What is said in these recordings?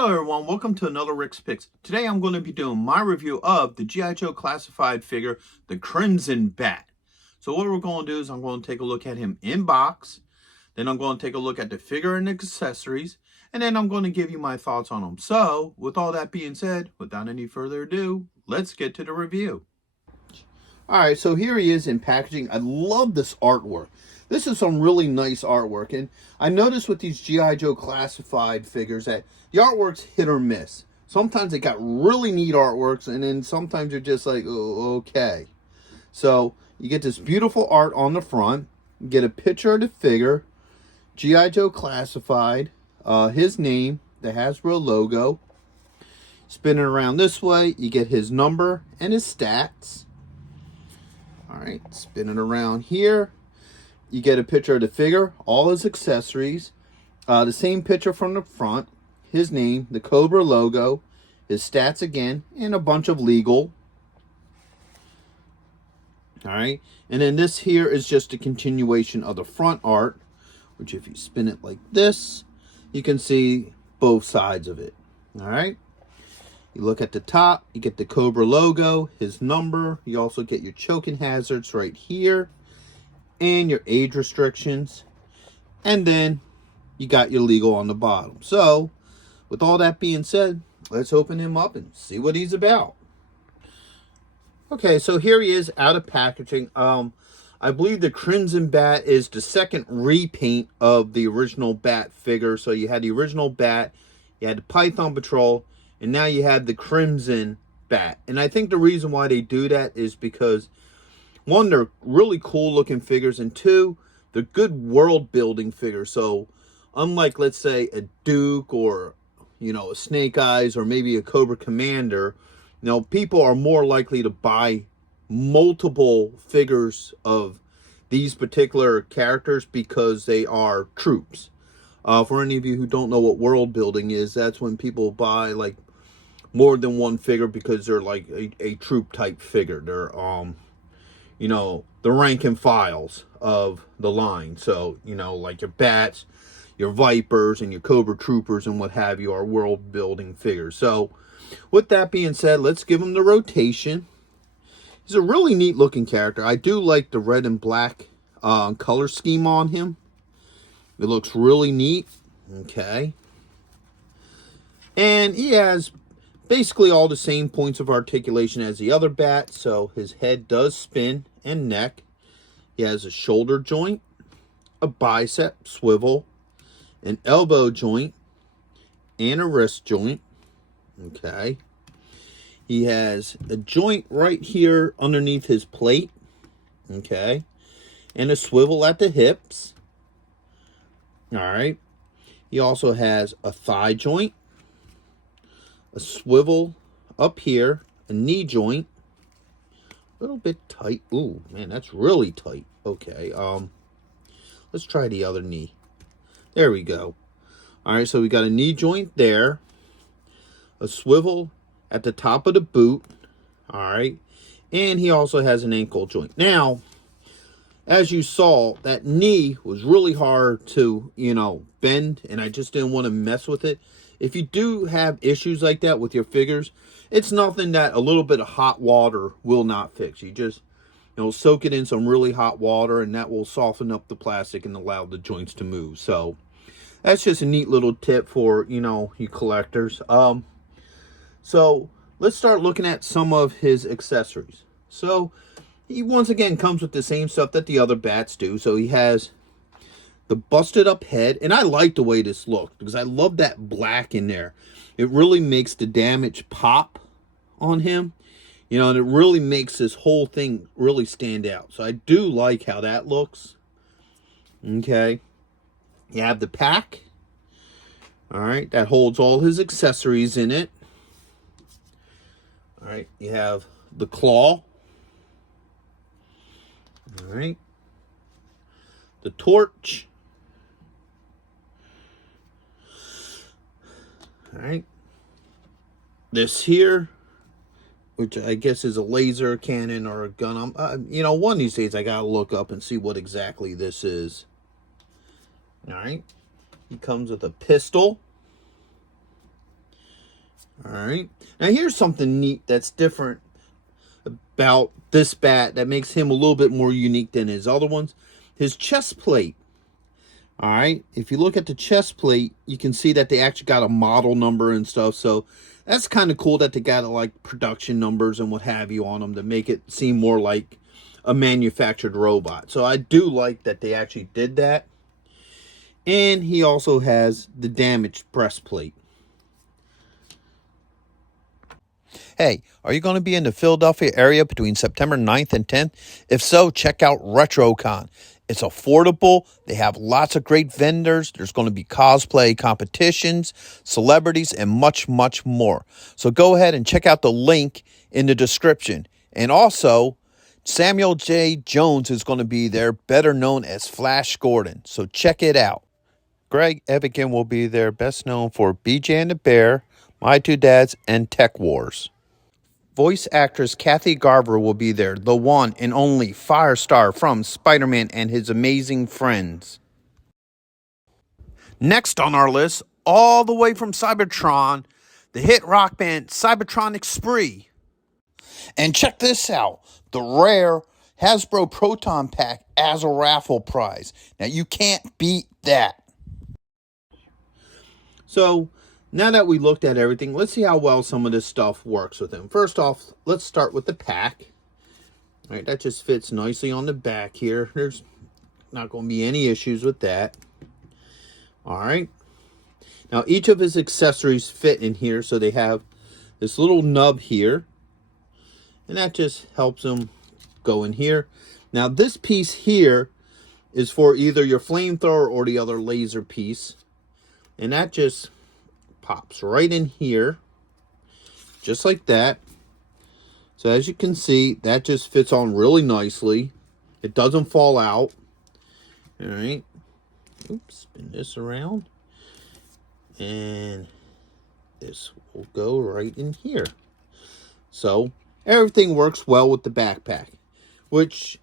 Hello everyone, welcome to another Rick's Picks. Today I'm going to be doing my review of the G.I.Joe classified figure, the Crimson B.A.T. So what we're going to do is I'm going to take a look at him in box, then I'm going to take a look at the figure and accessories, and then I'm going to give you my thoughts on him. So with all that being said, without any further ado, let's get to the review. Alright, so here he is in packaging. I love this artwork. This is some really nice artwork, and I noticed with these G.I. Joe classified figures that the artwork's hit or miss. Sometimes they got really neat artworks, and then sometimes you're just like, oh, okay. So you get this beautiful art on the front, you get a picture of the figure, G.I. Joe classified, his name, the Hasbro logo. Spin it around this way, you get his number and his stats. Alright, spin it around here. You get a picture of the figure, all his accessories, the same picture from the front, his name, the Cobra logo, his stats again, and a bunch of legal. Alright, and then this here is just a continuation of the front art, which if you spin it like this, you can see both sides of it. Alright, you look at the top, you get the Cobra logo, his number, you also get your choking hazards right here, and your age restrictions, and then you got your legal on the bottom. So with all that being said, let's open him up and see what he's about. Okay, so here he is out of packaging. I believe the Crimson B.A.T is the second repaint of the original B.A.T figure. So you had the original B.A.T, you had the Python Patrol, and now you have the Crimson B.A.T. And I think the reason why they do that is because one, they're really cool looking figures, and two, they're good world building figures. So unlike, let's say, a Duke or, you know, a Snake Eyes or maybe a Cobra Commander, you know, people are more likely to buy multiple figures of these particular characters because they are troops. For any of you who don't know what world building is, that's when people buy like more than one figure because they're like a troop type figure. They're you know, the rank and files of the line. So, you know, like your Bats, your Vipers, and your Cobra Troopers and what have you are world building figures. So, with that being said, let's give him the rotation. He's a really neat looking character. I do like the red and black color scheme on him. It looks really neat. Okay. And he has basically all the same points of articulation as the other B.A.T. So his head does spin and neck. He has a shoulder joint, a bicep swivel, an elbow joint, and a wrist joint. Okay. He has a joint right here underneath his plate. Okay. And a swivel at the hips. Alright. He also has a thigh joint, a swivel up here, a knee joint, a little bit tight. Ooh, man, that's really tight. Okay, let's try the other knee. There we go. All right, so we got a knee joint there, a swivel at the top of the boot. All right, and he also has an ankle joint. Now, as you saw, that knee was really hard to, you know, bend, and I just didn't want to mess with it. If you do have issues like that with your figures, it's nothing that a little bit of hot water will not fix. You just, you know, soak it in some really hot water, and that will soften up the plastic and allow the joints to move. So that's just a neat little tip for, you know, you collectors. So let's start looking at some of his accessories. So he once again comes with the same stuff that the other B.A.Ts do. So he has the busted up head, and I like the way this looked because I love that black in there. It really makes the damage pop on him, you know, and it really makes this whole thing really stand out. So I do like how that looks. Okay, you have the pack. All right, that holds all his accessories in it. All right, you have the claw. All right, the torch. All right, this here, which I guess is a laser cannon or a gun. You know, one of these days I gotta look up and see what exactly this is. All right, he comes with a pistol, All right. Now here's something neat that's different about this bat that makes him a little bit more unique than his other ones. His chest plate. All right. If you look at the chest plate, you can see that they actually got a model number and stuff. So that's kind of cool that they got like production numbers and what have you on them to make it seem more like a manufactured robot. So I do like that they actually did that. And he also has the damaged breastplate. Hey, are you going to be in the Philadelphia area between September 9th and 10th? If so, check out RetroCon. It's affordable. They have lots of great vendors. There's going to be cosplay competitions, celebrities, and much, much more. So go ahead and check out the link in the description. And also, Samuel J. Jones is going to be there, better known as Flash Gordon. So check it out. Greg Evigan will be there, best known for BJ and the Bear, My Two Dads, and Tech Wars. Voice actress Kathy Garver will be there, the one and only Firestar from Spider-Man and His Amazing Friends. Next on our list, all the way from Cybertron, the hit rock band Cybertronic Spree. And check this out, the rare Hasbro Proton Pack as a raffle prize. Now you can't beat that. So, now that we looked at everything, let's see how well some of this stuff works with him. First off, let's start with the pack. All right, that just fits nicely on the back here. There's not going to be any issues with that. All right. Now, each of his accessories fit in here, so they have this little nub here. And that just helps him go in here. Now, this piece here is for either your flamethrower or the other laser piece. And that just pops right in here, just like that. So as you can see, that just fits on really nicely. It doesn't fall out. All right. Oops, spin this around. And this will go right in here. So everything works well with the backpack, which,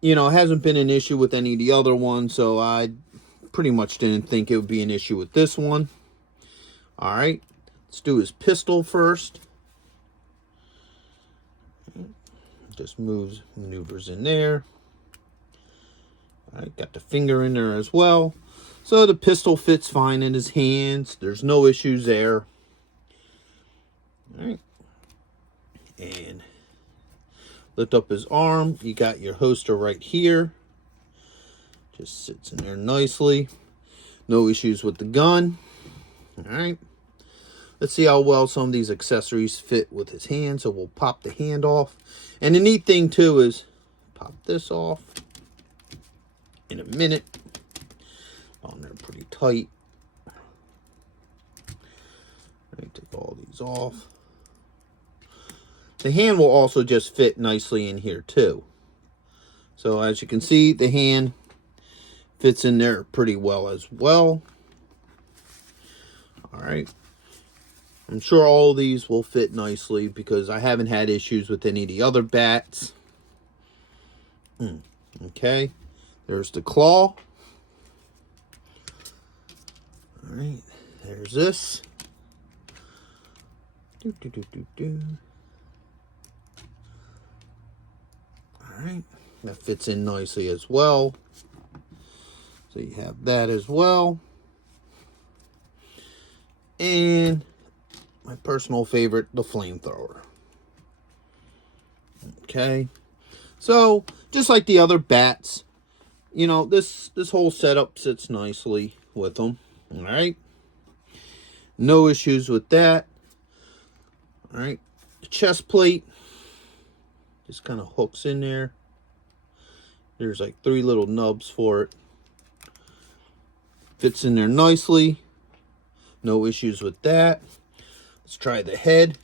you know, hasn't been an issue with any of the other ones. So I pretty much didn't think it would be an issue with this one. All right, let's do his pistol first. Just maneuvers in there. All right, got the finger in there as well. So the pistol fits fine in his hands. There's no issues there. All right. And lift up his arm. You got your holster right here. Just sits in there nicely. No issues with the gun. All right. Let's see how well some of these accessories fit with his hand. So we'll pop the hand off. And the neat thing too is pop this off in a minute. On there pretty tight. Right, take all these off. The hand will also just fit nicely in here too. So as you can see, the hand fits in there pretty well as well. All right. I'm sure all of these will fit nicely because I haven't had issues with any of the other bats. Okay. There's the claw. All right. There's this. All right. That fits in nicely as well. So you have that as well. And my personal favorite, the flamethrower. Okay. So, just like the other bats, you know, this whole setup sits nicely with them. All right. No issues with that. All right. The chest plate just kind of hooks in there. There's like 3 little nubs for it. Fits in there nicely. No issues with that. Let's try the head.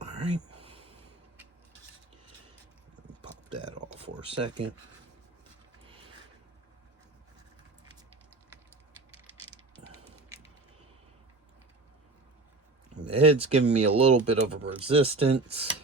All right. Pop that off for a second. The head's giving me a little bit of a resistance.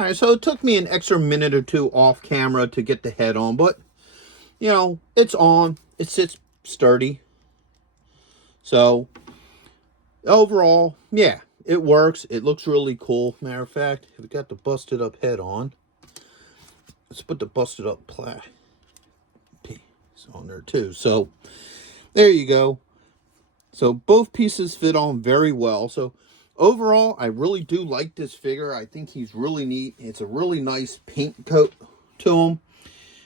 Alright, so it took me an extra minute or two off camera to get the head on, but, you know, it's on. It sits sturdy. So, overall, yeah, it works. It looks really cool. Matter of fact, we got the busted up head on. Let's put the busted up piece on there too. So, there you go. So, both pieces fit on very well. So, overall, I really do like this figure. I think he's really neat. It's a really nice paint coat to him.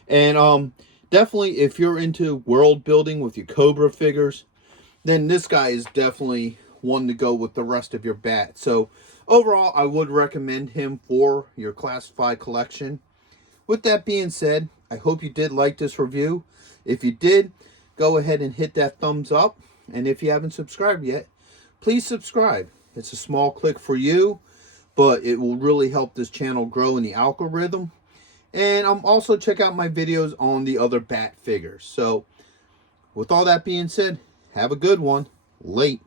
And definitely, if you're into world building with your Cobra figures, then this guy is definitely one to go with the rest of your bat. So, overall, I would recommend him for your classified collection. With that being said, I hope you did like this review. If you did, go ahead and hit that thumbs up. And if you haven't subscribed yet, please subscribe. It's a small click for you, but it will really help this channel grow in the algorithm. And also check out my videos on the other bat figures. So, with all that being said, have a good one. Late.